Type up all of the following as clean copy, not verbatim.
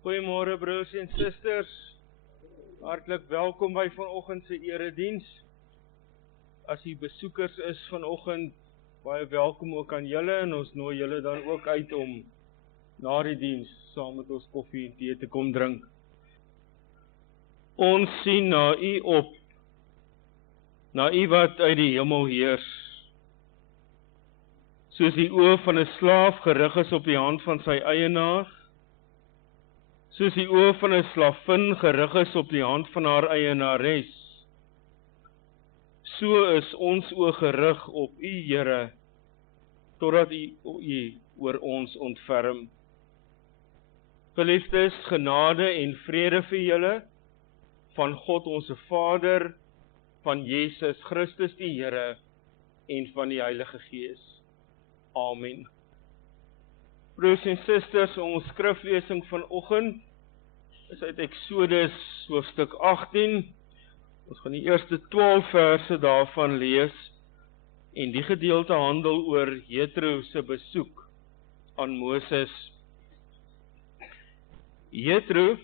Goeiemôre broers en susters. Hartlik welkom by vanoggend se erediens. As u besoekers is vanoggend, baie welkom ook aan julle en ons nooi julle dan ook uit om na die diens saam met ons koffie en tee te kom drink. Ons sien na u op, na u wat uit die hemel heers. Soos die oë van 'n slaaf gerig is op die hand van sy eienaar, soos die oë van 'n slavin gerig is op die hand van haar eienares, so is ons oë gerig op u, Here, totdat u oor ons ontferm. Geliefdes, genade en vrede vir julle, van God ons Vader, van Jesus Christus die Here, en van die Heilige Gees. Amen. Broers en susters, ons skriflesing vanoggend is uit Exodus hoofstuk 18. Ons gaan die eerste 12 verse daarvan lees, en die gedeelte handel oor Jethro se besoek aan Moses. Jethro,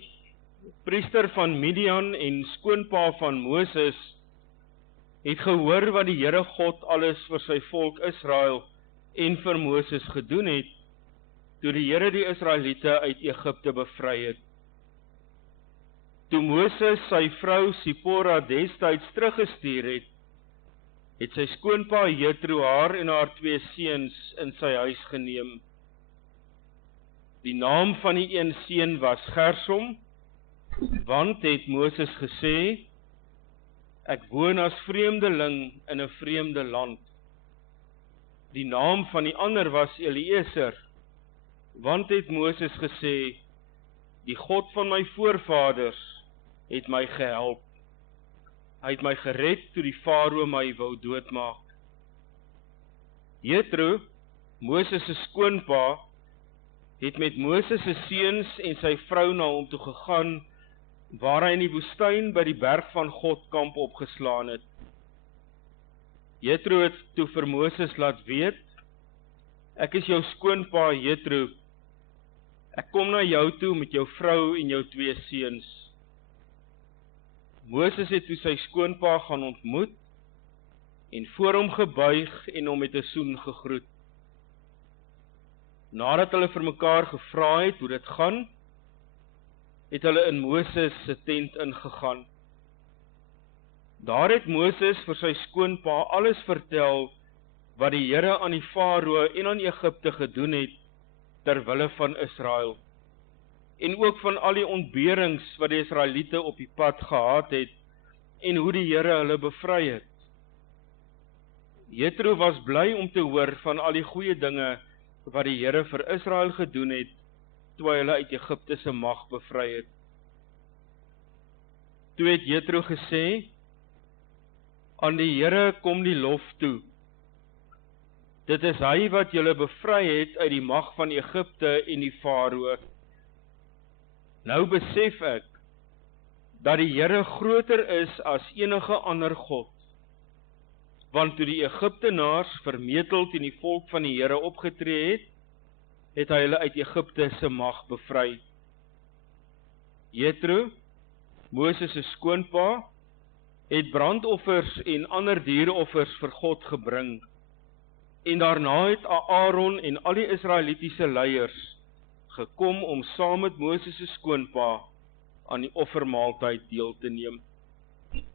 priester van Midian en skoonpa van Moses, het gehoor wat die Here God alles vir sy volk Israel en vir Moses gedoen het, toe die Here die Israeliete uit Egipte bevry het. Toe Moses sy vrou Sipora destyds teruggestuur het sy skoonpa Jethro haar en haar 2 seuns in sy huis geneem. Die naam van die een seun was Gersom, want het Moses gesê, ek woon as vreemdeling in 'n vreemde land. Die naam van die ander was Eliezer, want het Moses gesê, die God van my voorvaders het my gehelp. Hy het my gered toe die Farao my wou doodmaak. Jethro, Moses se skoonpa, het met Moses se seuns en sy vrou na hom toe gegaan, waar hy in die woestyn by die berg van God kamp opgeslaan het. Jethro het toe vir Moses laat weet, ek is jou skoonpa Jethro, ek kom na jou toe met jou vrou en jou 2 seuns. Moses het toe sy skoonpa gaan ontmoet, en voor hom gebuig en hom met 'n soen gegroet. Nadat hulle vir mekaar gevra het hoe dit gaan, het hulle in Moses se tent ingegaan. Daar het Moses vir sy skoonpa alles vertel, wat die Here aan die Farao en aan Egipte gedoen het, ter wille van Israel, en ook van al die ontberings wat die Israeliete op die pad gehad het, en hoe die Here hulle bevry het. Jethro was bly om te hoor van al die goeie dinge wat die Here vir Israel gedoen het, toe hy hulle uit Egipte se mag bevry het. Toe het Jethro gesê, aan die Here kom die lof toe. Dit is hy wat julle bevry het uit die mag van Egipte en die Farao. Nou besef ek, dat die Here groter is as enige ander God, want toe die Egiptenaars vermetel teen die volk van die Here opgetree het hy hulle uit Egipte se mag bevry. Jethro, Moses se skoonpa, het brandoffers en ander diereoffers vir God gebring, en daarna het Aaron en al die Israelitiese leiers gekom om saam met Moses se skoonpa aan die offermaaltyd deel te neem.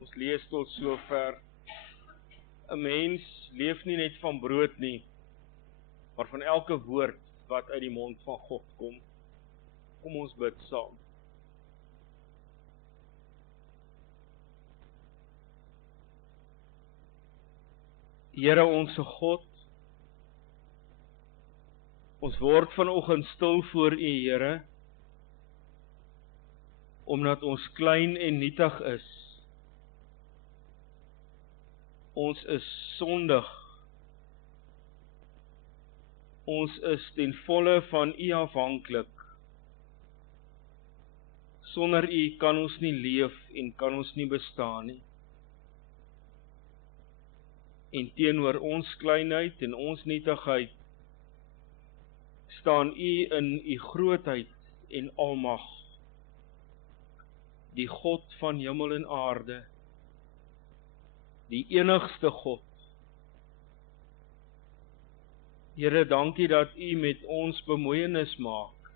Ons lees tot sover. 'n Mens leef nie net van brood nie, maar van elke woord wat uit die mond van God kom. Kom ons bid saam. Here onse God, ons word vanoggend stil voor U, Here, omdat ons klein en nietig is. Ons is sondig. Ons is ten volle van U afhanklik. Sonder U kan ons nie leef en kan ons nie bestaan nie. En teenoor ons kleinheid en ons nietigheid staan U in U grootheid en almag die God van hemel en aarde, die enigste God. Here, dankie dat U met ons bemoeienis maak.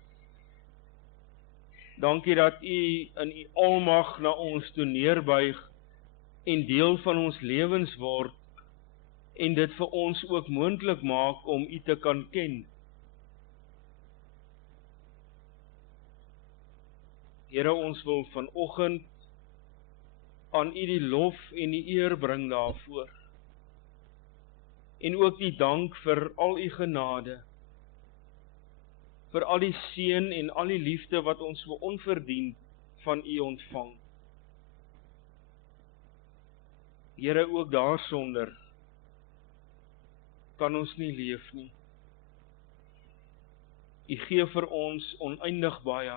Dankie dat U in U almag na ons toe neerbuig en deel van ons lewens word en dit vir ons ook moontlik maak om U te kan ken. Here, ons wil vanoggend aan U die lof en die eer bring daarvoor. En ook die dank vir al U genade, vir al die seën en al die liefde wat ons so onverdiend van U ontvang. Here, ook daarsonder kan ons nie leef nie. U gee vir ons oneindig baie.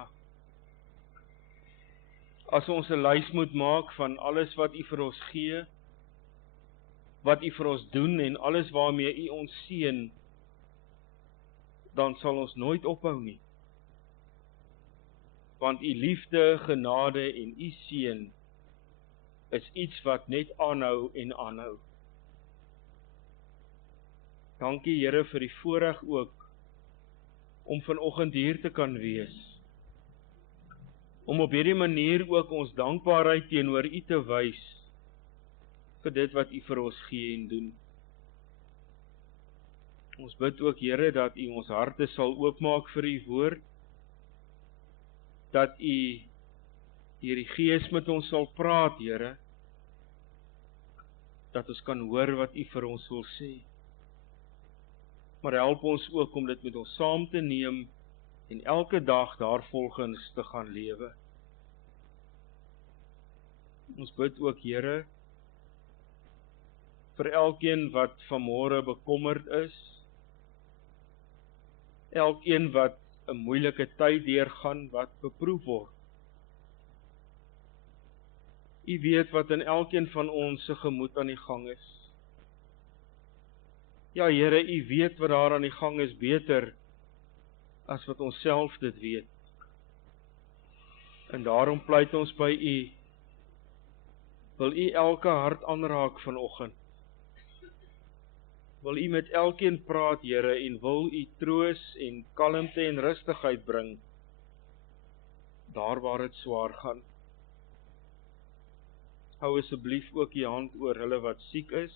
As ons 'n lys moet maak van alles wat U vir ons gee, wat U vir ons doen en alles waarmee U ons seën, dan sal ons nooit ophou nie. Want U liefde, genade en U seën is iets wat net aanhou en aanhou. Dankie Here vir die voorreg ook om vanoggend hier te kan wees. Om op hierdie manier ook ons dankbaarheid teenoor U te wys vir dit wat U vir ons gee en doen. Ons bid ook Here dat U ons harte sal oopmaak vir U woord, dat U deur die Gees met ons sal praat, Here, dat ons kan hoor wat U vir ons wil sê. Maar help ons ook om dit met ons saam te neem en elke dag daarvolgens te gaan lewe. Ons bid ook, Here, vir elkeen wat vanmôre bekommerd is, elkeen wat 'n moeilike tyd deurgaan, wat beproef word. U weet wat in elkeen van ons se gemoed aan die gang is. Ja, Here, U weet wat daar aan die gang is beter as wat ons self dit weet. En daarom pleit ons by U, wil U elke hart aanraak vanoggend. Wil U met elkeen praat, Here, en wil U troos en kalmte en rustigheid bring, daar waar dit swaar gaan. Hou asseblief ook U hand oor hulle wat siek is,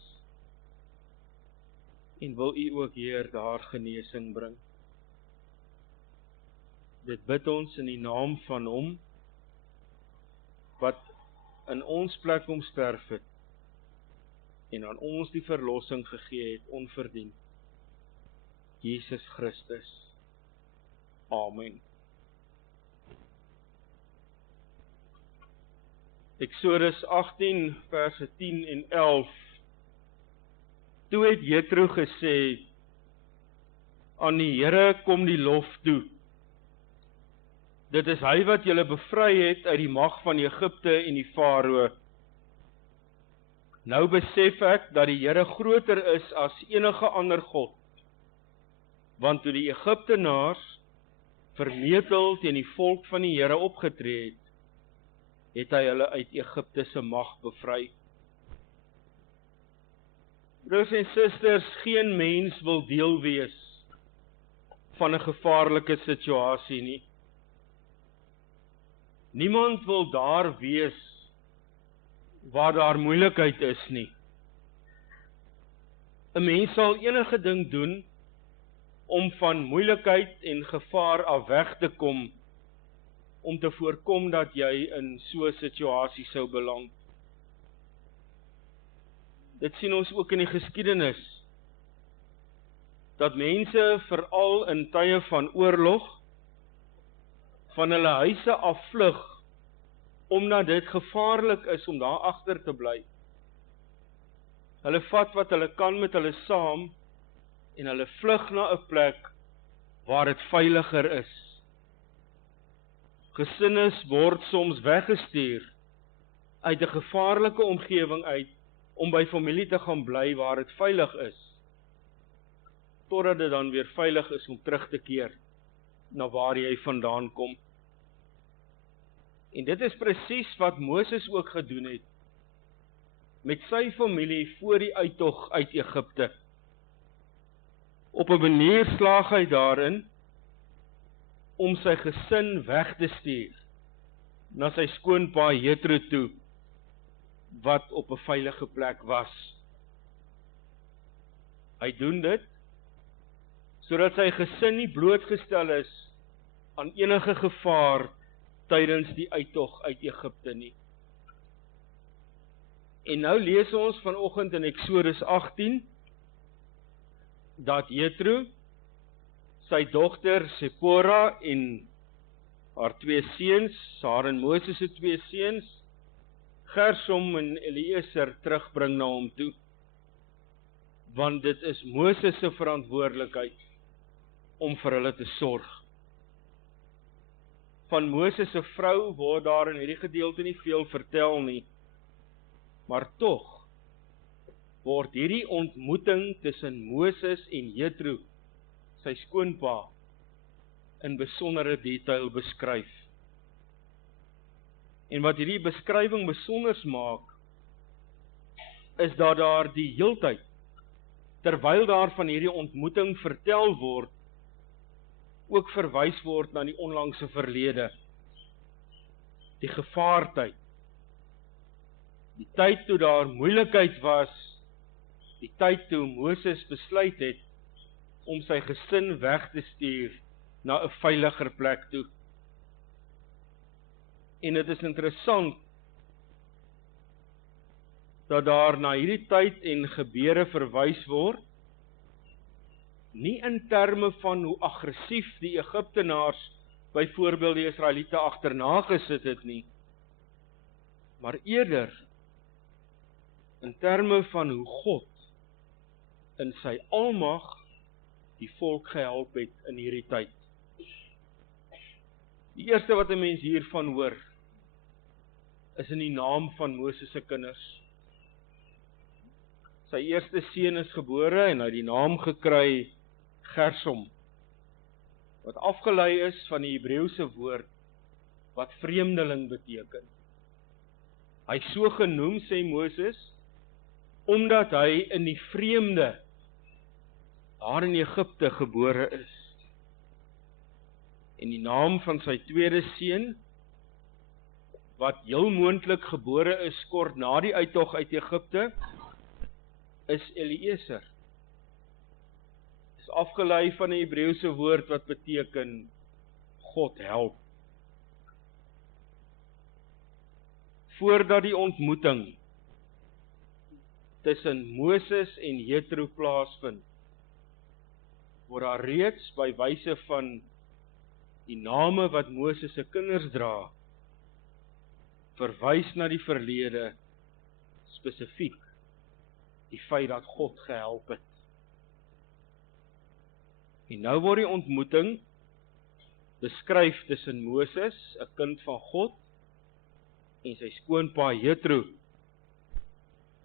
en wil U ook, Heer, daar genesing bring. Dit bid ons in die naam van Hom, wat in ons plek kom sterf het, en aan ons die verlossing gegee het, onverdiend. Jesus Christus. Amen. Eksodus 18, verse 10 en 11. Toe het Jethro gesê, aan die Here kom die lof toe. Dit is hy wat julle bevry het uit die mag van Egipte en die Farao. Nou besef ek dat die Here groter is as enige ander God. Want toe die Egiptenaars vermetel teen die volk van die Here opgetree het, het hy hulle uit Egipte se mag bevry. Broers en susters, geen mens wil deel wees van 'n gevaarlike situasie nie. Niemand wil daar wees waar daar moeilikheid is nie. 'n Mens sal enige ding doen om van moeilikheid en gevaar af weg te kom, om te voorkom dat jy in so 'n situasie sou beland. Dit sien ons ook in die geskiedenis, dat mense veral in tye van oorlog, van hulle huise afvlug, omdat dit gevaarlik is om daar agter te bly. Hulle vat wat hulle kan met hulle saam, en hulle vlug na 'n plek waar dit veiliger is. Gesinne word soms weggestuur uit 'n gevaarlike omgewing uit, om by familie te gaan bly waar dit veilig is, totdat dit dan weer veilig is om terug te keer na waar jy vandaan kom. En dit is presies wat Moses ook gedoen het, met sy familie voor die uittog uit Egipte. Op 'n manier slaag hy daarin, om sy gesin weg te stuur, na sy skoonpa Jethro toe, wat op 'n veilige plek was. Hy doen dit, sodat sy gesin nie blootgestel is aan enige gevaar tydens die uittog uit Egipte nie. En nou lees ons vanoggend in Eksodus 18, dat Jethro, sy dogter Sipora en haar 2 seuns, haar en Moses se 2 seuns, Gersom en Eliezer terugbring na hom toe. Want dit is Moses se verantwoordelikheid om vir hulle te sorg. Van Moses se vrou word daar in hierdie gedeelte nie veel vertel nie, maar tog word hierdie ontmoeting tussen Moses en Jethro, sy skoonpa, in besondere detail beskryf. En wat hierdie beskrywing besonders maak, is dat daar die heeltyd, terwyl daar van hierdie ontmoeting vertel word, ook verwys word na die onlangse verlede, die gevaartyd, die tyd toe daar moeilikheid was, die tyd toe Moses besluit het om sy gesin weg te stuur na 'n veiliger plek toe. En dit is interessant dat daar na hierdie tyd en gebeure verwys word, nie in terme van hoe aggressief die Egiptenaars byvoorbeeld die Israeliete agterna gesit het nie, maar eerder in terme van hoe God in sy almag die volk gehelp het in hierdie tyd. Die eerste wat 'n mens hiervan hoor, is in die naam van Moses se kinders. Sy eerste seun is gebore en hy het die naam gekry Gersom, wat afgelei is van die Hebreëse woord wat vreemdeling beteken. Hy so genoem, sê Moses, omdat hy in die vreemde daar in Egipte gebore is. En die naam van sy tweede seun, wat heel moontlik gebore is kort na die uittog uit Egipte, is Eliezer. Is afgelei van 'n Hebreëse woord wat beteken God help. Voordat die ontmoeting tussen Moses en Jethro plaasvind, word daar reeds by wyse van die name wat Moses se kinders dra, verwys na die verlede, spesifiek die feit dat God gehelp het. En nou word die ontmoeting beskryf tussen Moses, 'n kind van God, en sy skoonpa Jethro,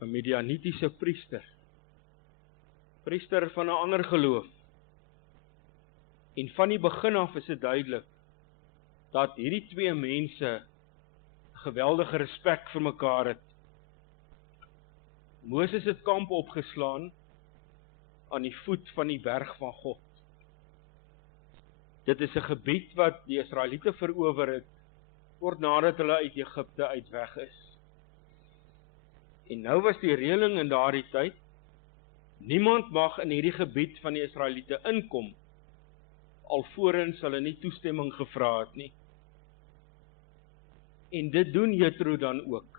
'n Midianitiese priester van 'n ander geloof. En van die begin af is dit duidelik dat hierdie twee mense geweldige respek vir mekaar het. Moses het kamp opgeslaan aan die voet van die berg van God. Dit is 'n gebied wat die Israeliete verower het, kort nadat hulle uit Egipte uitweg is. En nou was die reëling in daardie tyd, niemand mag in hierdie gebied van die Israeliete inkom, alvorens hulle nie toestemming gevra het nie. En dit doen Jethro dan ook.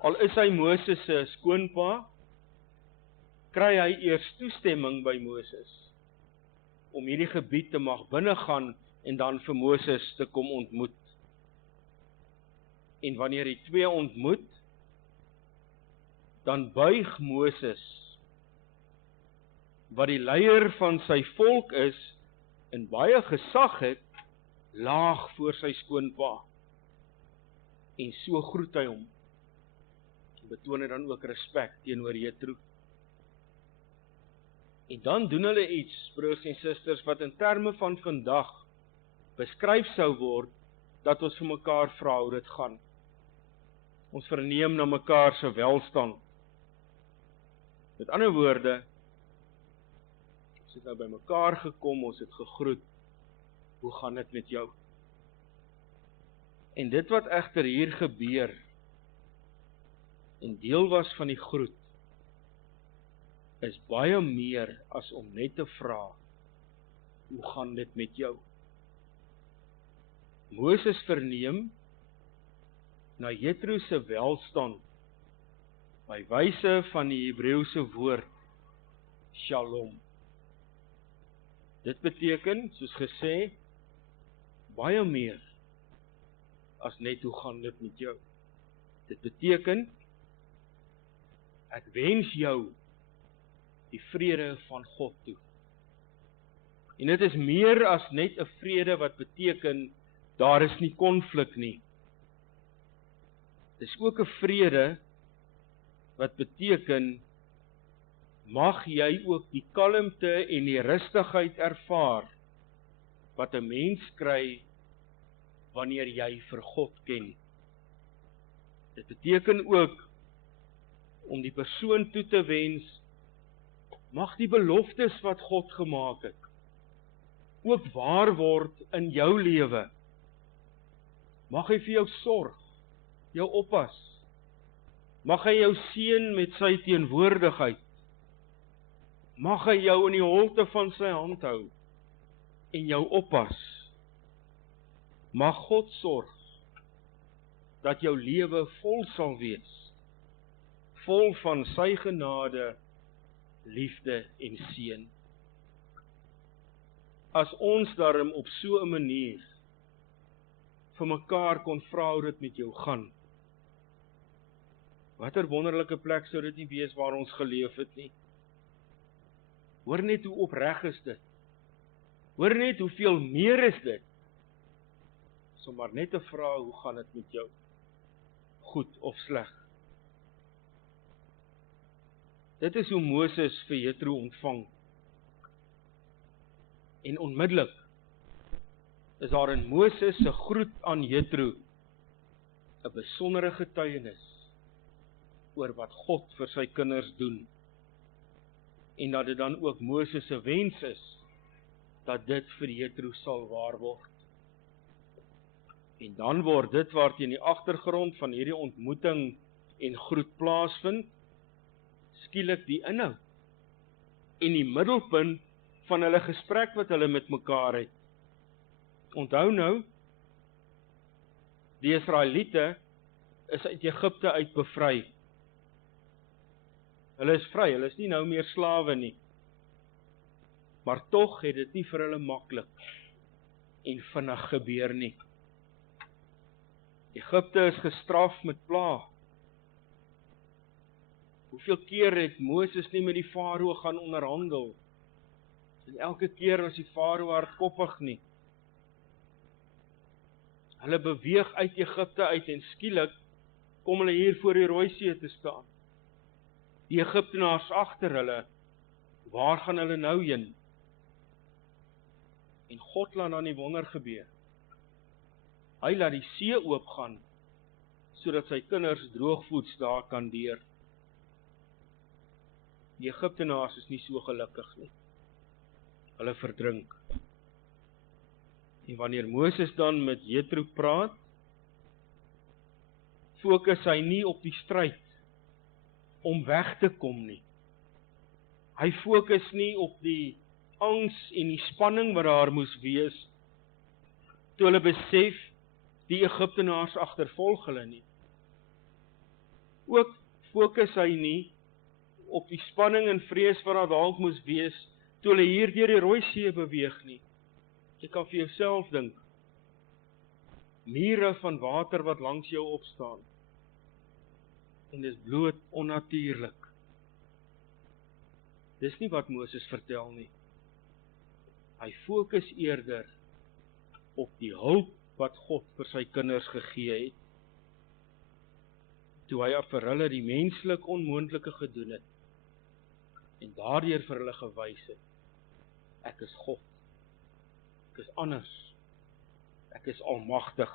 Al is hy Moses se skoonpa, kry hy eers toestemming by Moses, om hierdie gebied te mag binnegaan, en dan vir Moses te kom ontmoet. En wanneer die twee ontmoet, dan buig Moses, wat die leier van sy volk is, en baie gesag het, laag voor sy skoonpa. En so groet hy hom. Betoon hy dan ook respek teenoor Jethro. En dan doen hulle iets, broers en susters, wat in terme van vandag beskryf sou word dat ons vir mekaar vra hoe dit gaan. Ons verneem na mekaar se welstand. Met ander woorde, ons het nou by mekaar gekom, ons het gegroet. Hoe gaan dit met jou? En dit wat egter hier gebeur, en deel was van die groet, is baie meer as om net te vra, hoe gaan dit met jou? Moses verneem na Jethro se welstand by wyse van die Hebreëse woord Shalom. Dit beteken, soos gesê, baie meer as net hoe gaan dit met jou. Dit beteken, ek wens jou die vrede van God toe. En dit is meer as net 'n vrede wat beteken, daar is nie konflik nie. Dit is ook 'n vrede wat beteken, mag jy ook die kalmte en die rustigheid ervaar, wat 'n mens kry, wanneer jy vir God ken. Dit beteken ook, om die persoon toe te wens, mag die beloftes wat God gemaak het, ook waar word in jou lewe. Mag hy vir jou sorg, jou oppas. Mag hy jou seën met sy teenwoordigheid. Mag hy jou in die holte van sy hand hou en jou oppas. Mag God sorg dat jou lewe vol sal wees, vol van sy genade, liefde en seën. As ons daarom op so 'n manier vir mekaar kon vra hoe dit met jou gaan, watter wonderlike plek sou dit nie wees waar ons geleef het nie. Hoor net hoe opreg is dit. Hoor net hoeveel meer is dit. Sommer net te vra, hoe gaan dit met jou? Goed of sleg? Dit is hoe Moses vir Jethro ontvang. En onmiddellik is daar in Moses se groet aan Jethro 'n besondere getuienis oor wat God vir sy kinders doen. En dat dit dan ook Moses se wens is, dat dit vir Jethro sal waar word. En dan word dit wat in die agtergrond van hierdie ontmoeting en groet plaasvind, skielik die inhoud en die middelpunt van hulle gesprek wat hulle met mekaar het. Onthou nou, die Israeliete is uit Egipte uit bevry. Hulle is vry, hulle is nie nou meer slawe nie. Maar tog het dit nie vir hulle maklik en vinnig gebeur nie. Egipte is gestraf met plaag. Hoeveel keer het Moses nie met die farao gaan onderhandel? En elke keer was die farao hardkoppig nie. Hulle beweeg uit Egipte uit en skielik kom hulle hier voor die Rooi See te staan. Die Egiptenaars agter hulle, waar gaan hulle nou heen? En God laat dan die wonder gebeur. Hy laat die see oopgaan, sodat sy kinders droogvoets daar kan deur. Die Egiptenaars is nie so gelukkig nie. Hulle verdrink. En wanneer Moses dan met Jethro praat, fokus hy nie op die stryd om weg te kom nie. Hy fokus nie op die angs en die spanning wat daar moes wees, toe hulle besef, die Egiptenaars agtervolg hulle nie. Ook fokus hy nie op die spanning en vrees wat daar dalk moes wees, toe hulle hier deur die Rooi See beweeg nie. Jy kan vir jouself dink, mure van water wat langs jou opstaan, en dis bloot onnatuurlik. Dis nie wat Moses vertel nie. Hy fokus eerder op die hulp wat God vir sy kinders gegee het, toe hy vir hulle die menslik onmoontlike gedoen het, en daardeur vir hulle gewys het, ek is God, ek is anders, ek is almagtig,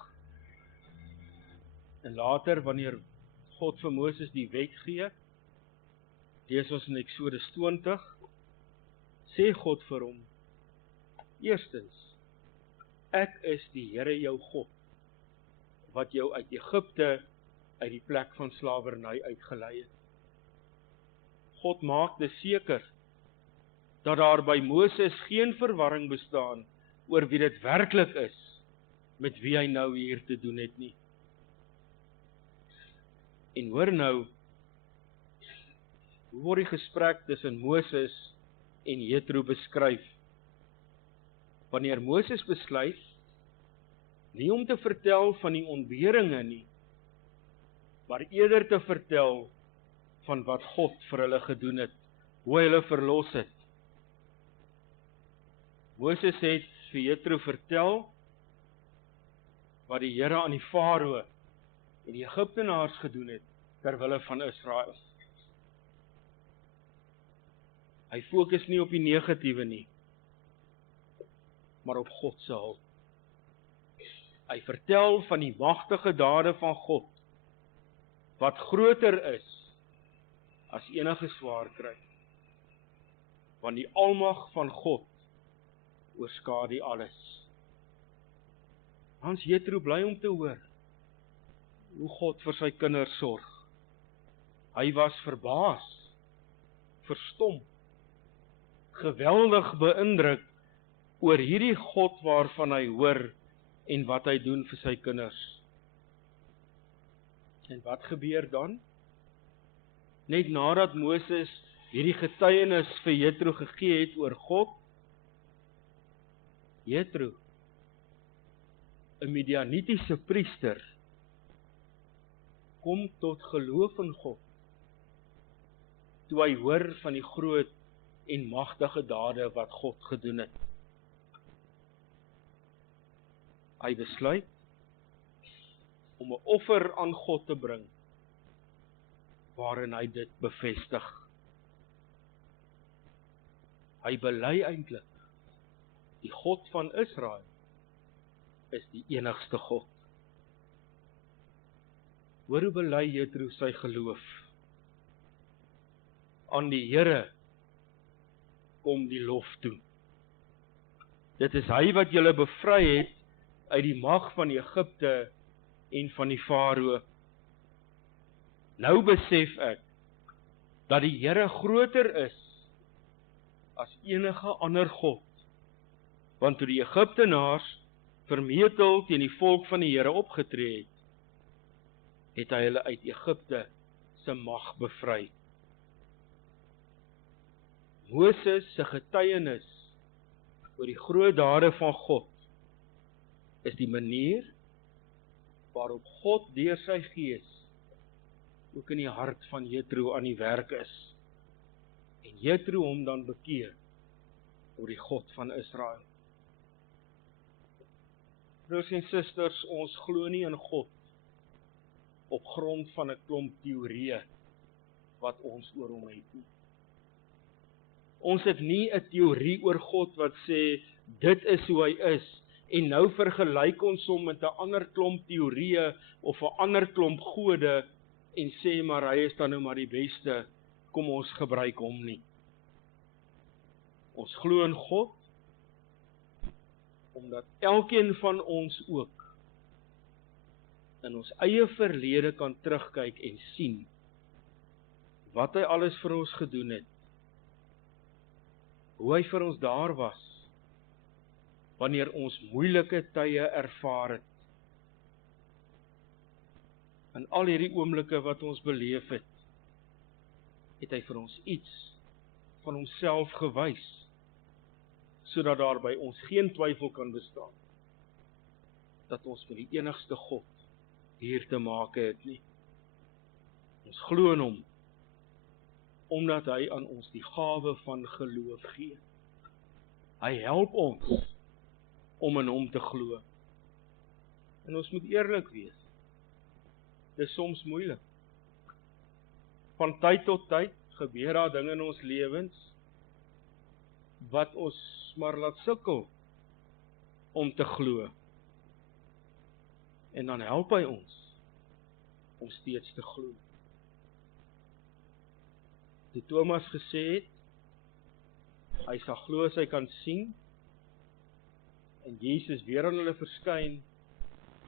En later, wanneer God vir Moses die wet gee, lees ons in Eksodus 20, sê God vir hom, eerstens, ek is die Here jou God, wat jou uit Egipte, uit die plek van slawerny uitgelei het. God maak dit seker, dat daar by Moses geen verwarring bestaan, oor wie dit werklik is, met wie hy nou hier te doen het nie. En hoor nou, hoe word die gesprek tussen Moses en Jethro beskryf? Wanneer Moses besluit, nie om te vertel van die ontberinge nie, maar eerder te vertel van wat God vir hulle gedoen het, hoe hy hulle verlos het. Moses het vir Jethro vertel, wat die Here aan die Farao en die Egiptenaars gedoen het, terwille van Israel. Hy fokus nie op die negatiewe nie, maar op God se hulp. Hy vertel van die magtige dade van God, wat groter is as enige swaarkry. Want die almag van God oorskadu alles. Hans Jethro bly om te hoor hoe God vir sy kinders sorg. Hy was verbaas, verstom, geweldig beïndruk oor hierdie God waarvan hy hoor en wat hy doen vir sy kinders. En wat gebeur dan? Net nadat Moses hierdie getuienis vir Jethro gegee het oor God, Jethro, 'n Midianitiese priester, kom tot geloof in God, toe hy hoor van die groot en magtige dade wat God gedoen het. Hy besluit om 'n offer aan God te bring, waarin hy dit bevestig. Hy bely eintlik, die God van Israel is die enigste God. Hoor hoe bely Jethro sy geloof. Aan die Here kom die lof toe. Dit is hy wat julle bevry het uit die mag van Egipte en van die Farao. Nou besef ek dat die Here groter is as enige ander God. Want toe die Egiptenaars vermetel teen die volk van die Here opgetree het, het hy hulle uit Egipte se mag bevry. Moses se getuienis oor die groot dade van God is die manier waarop God deur sy gees ook in die hart van Jethro aan die werk is. En Jethro hom dan bekeer oor die God van Israel. Broers en susters, ons glo nie in God op grond van 'n klomp teorieë wat ons oor hom het nie. Ons het nie 'n teorie oor God wat sê, dit is hoe hy is, en nou vergelyk ons hom met 'n ander klomp teorieë of 'n ander klomp gode, en sê maar hy is dan nou maar die beste, kom ons gebruik hom nie. Ons glo in God, omdat elkeen van ons ook in ons eie verlede kan terugkyk en sien wat hy alles vir ons gedoen het, hoe hy vir ons daar was, wanneer ons moeilike tye ervaar het, in al hierdie oomblikke wat ons beleef het, het hy vir ons iets van homself gewys, sodat daar by ons geen twyfel kan bestaan, dat ons met die enigste God hier te maak het nie. Ons glo in hom, omdat hy aan ons die gawe van geloof gee. Hy help ons om in hom te glo. En ons moet eerlik wees. Dit is soms moeilik. Van tyd tot tyd gebeur daar dinge in ons lewens wat ons maar laat sukkel om te glo. En dan help hy ons om steeds te glo. Toe Thomas gesê het, hy sal glo as hy kan sien, en Jesus weer aan hulle verskyn,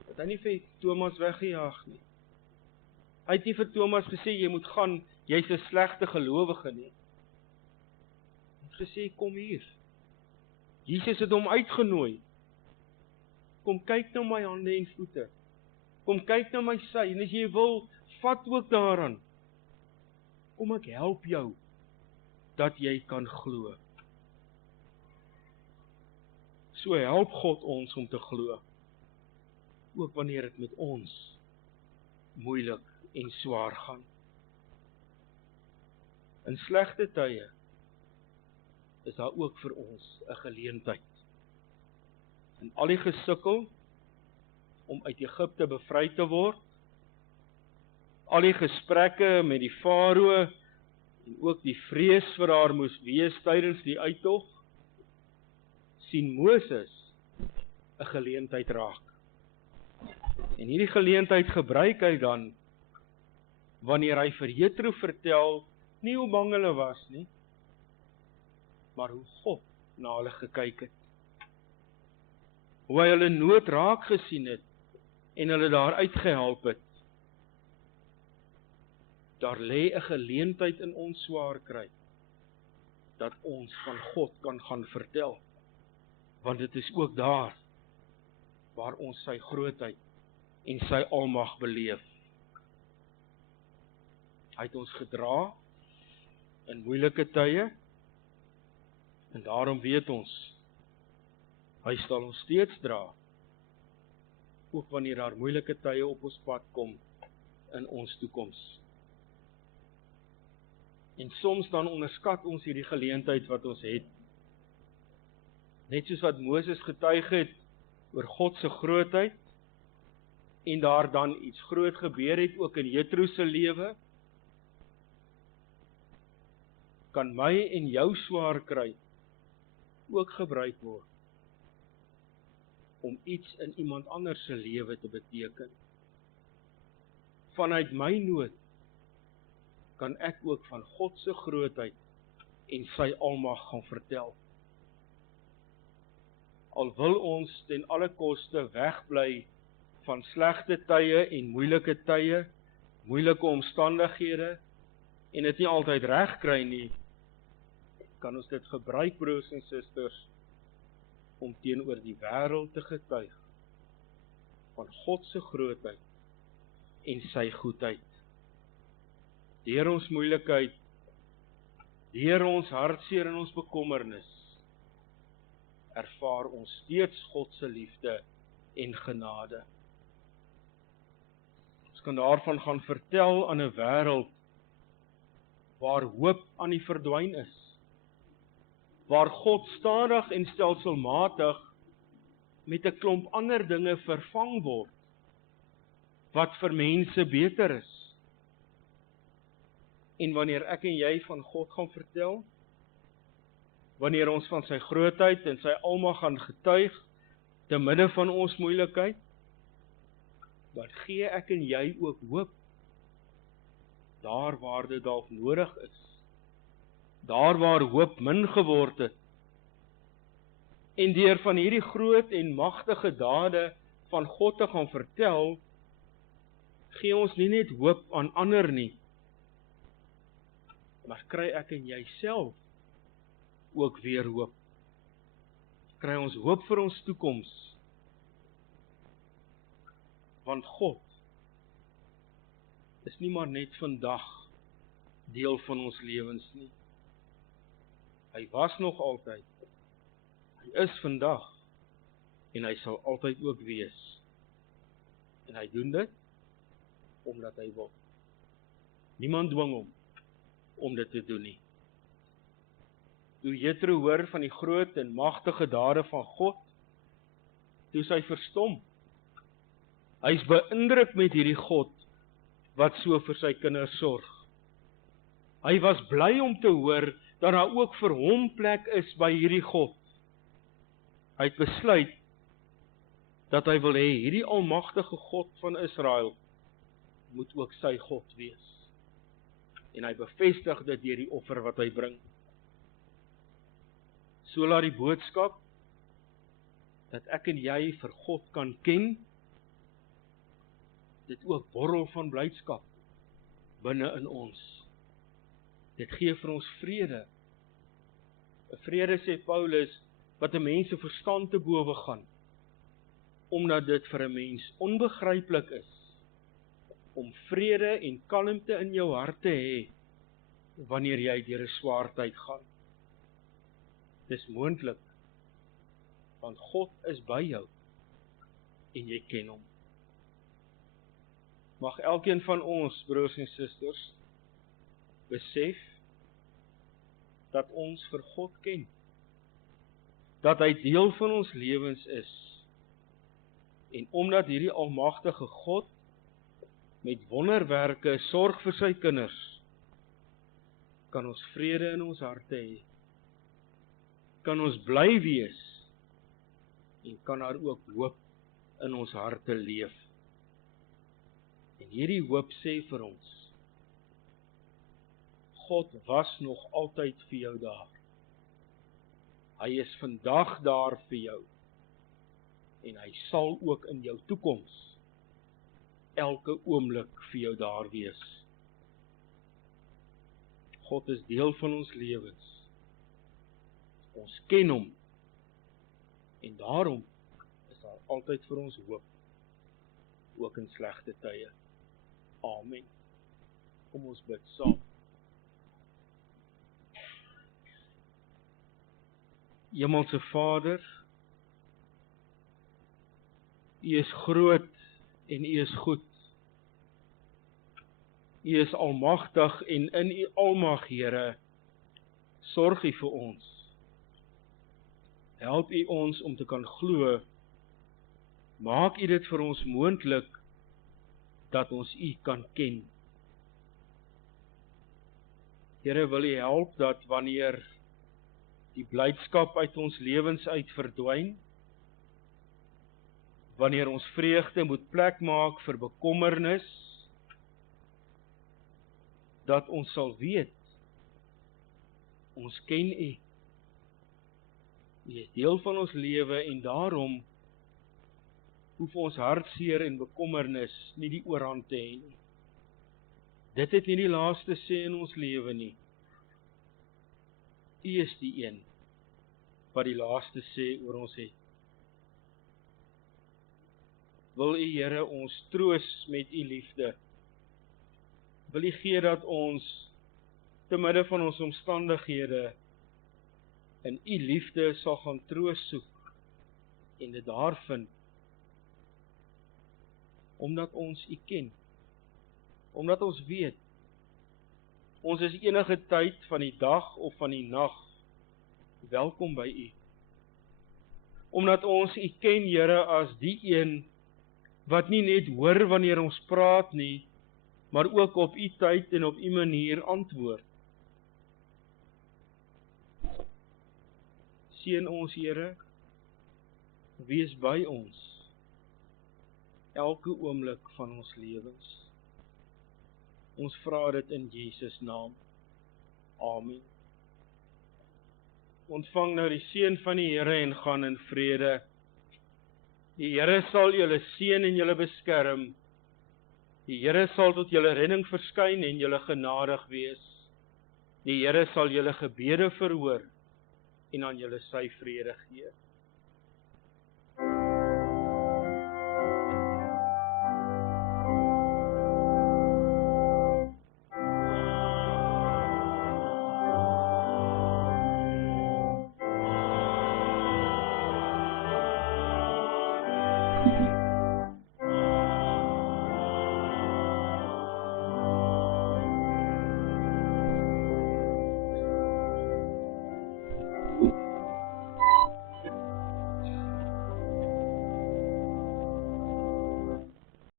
het hy nie vir Thomas weggejaag nie. Hy het nie vir Thomas gesê, jy moet gaan, jy's 'n slegte gelowige nie. Hy het gesê, kom hier. Jesus het hom uitgenooi. Kom kyk na my hande en voete. Kom kyk na my sy, en as jy wil, vat ook daaraan. Kom ek help jou, dat jy kan glo. So help God ons om te glo, ook wanneer dit met ons moeilik en swaar gaan. In slegte tye is daar ook vir ons 'n geleentheid. In al die gesukkel om uit Egipte bevry te word, al die gesprekke met die farao en ook die vrees vir haar moes wees tydens die uittog, sien Moses 'n geleentheid raak. En hierdie geleentheid gebruik hy dan, wanneer hy vir Jethro vertel, nie hoe bang hulle was nie, maar hoe God na hulle gekyk het. Hoe hy hulle nood raak gesien het, en hulle daar uitgehelp het. Daar lê 'n geleentheid in ons swaar kry, dat ons van God kan gaan vertel. Want dit is ook daar, waar ons sy grootheid en sy almag beleef. Hy het ons gedra in moeilike tye, en daarom weet ons, hy sal ons steeds dra, ook wanneer daar moeilike tye op ons pad kom in ons toekoms. En soms dan onderskat ons hierdie geleentheid wat ons het. Net soos wat Moses getuig het oor God se grootheid, en daar dan iets groot gebeur het, ook in Jethro se lewe, kan my en jou swaar kry ook gebruik word om iets in iemand anders se lewe te beteken. Vanuit my nood kan ek ook van God se grootheid en sy almag gaan vertel. Al wil ons ten alle koste wegbly van slegte tye en moeilike tye, moeilike omstandighede, en dit nie altyd reg kry nie, kan ons dit gebruik, broers en susters, om teenoor die wêreld te getuig van God se grootheid en sy goedheid. Deur ons moeilikheid, deur ons hartseer en ons bekommernis, ervaar ons steeds God se liefde en genade. Ons kan daarvan gaan vertel aan 'n wêreld waar hoop aan die verdwyn is, waar God stadig en stelselmatig met 'n klomp ander dinge vervang word, wat vir mense beter is. En wanneer ek en jy van God gaan vertel, wanneer ons van sy grootheid en sy almag gaan getuig, te midde van ons moeilikheid, dan gee ek en jy ook hoop, daar waar dit dalk nodig is, daar waar hoop min geword het, en deur van hierdie groot en magtige dade van God te gaan vertel, gee ons nie net hoop aan ander nie, maar kry ek en jy self ook weer hoop. Kry ons hoop vir ons toekoms, want God is nie maar net vandag deel van ons lewens nie. Hy was nog altyd, hy is vandag, en hy sal altyd ook wees. En hy doen dit, omdat hy wil. Niemand dwing hom om dit te doen nie. Toe Jethro hoor van die groot en magtige dade van God, toe is hy verstom. Hy is beïndruk met hierdie God, wat so vir sy kinders sorg. Hy was bly om te hoor, dat daar ook vir hom plek is by hierdie God. Hy het besluit, dat hy wil hê hierdie almagtige God van Israel, moet ook sy God wees. En hy bevestig dit deur die offer wat hy bring. So laat die boodskap, dat ek en jy vir God kan ken, dit ook borrel van blydskap binne in ons. Dit gee vir ons vrede. 'n Vrede, sê Paulus, wat 'n mens se verstand te bowe gaan, omdat dit vir 'n mens onbegryplik is, om vrede en kalmte in jou hart te hê, wanneer jy deur 'n swaar tyd gaan. Dis moontlik, want God is by jou, en jy ken hom. Mag elkeen van ons, broers en susters, besef, dat ons vir God ken, dat hy deel van ons lewens is, en omdat hierdie almagtige God, met wonderwerke sorg vir sy kinders, kan ons vrede in ons harte hê, kan ons bly wees, en kan daar ook hoop in ons harte leef. En hierdie hoop sê vir ons, God was nog altyd vir jou daar. Hy is vandag daar vir jou, en hy sal ook in jou toekoms, elke oomblik vir jou daar wees. God is deel van ons lewens. Ons ken hom, en daarom is daar altyd vir ons hoop, ook in slegte tye. Amen. Kom ons bid saam. Hemelse Vader, U is groot en U is goed. U is almagtig en in U almag, Here, sorg U vir ons. Help U ons om te kan glo. Maak U dit vir ons moontlik dat ons U kan ken. Here, wil U help dat wanneer die blydskap uit ons lewens uit verdwyn, wanneer ons vreugde moet plek maak vir bekommernis, dat ons sal weet, ons ken U. U is deel van ons lewe en daarom hoef ons hartseer en bekommernis nie die oorhand te hê nie. Dit het nie die laaste sê in ons lewe nie. U is die een wat die laaste sê oor ons het. Wil U, Here, ons troos met U liefde. Wil U gee dat ons te midde van ons omstandighede in U liefde sal gaan troos soek en dit daar vind, omdat ons U ken, omdat ons weet, ons is enige tyd van die dag of van die nag welkom by U. Omdat ons U ken, Here, as die een wat nie net hoor wanneer ons praat nie, maar ook op U tyd en op U manier antwoord. Seën ons, Here, wees by ons, elke oomblik van ons lewens. Ons vra dit in Jesus naam. Amen. Ontvang nou die seën van die Here en gaan in vrede. Die Here sal julle seën en julle beskerm. Die Here sal tot julle redding verskyn en julle genadig wees. Die Here sal julle gebede verhoor en aan julle sy vrede gee.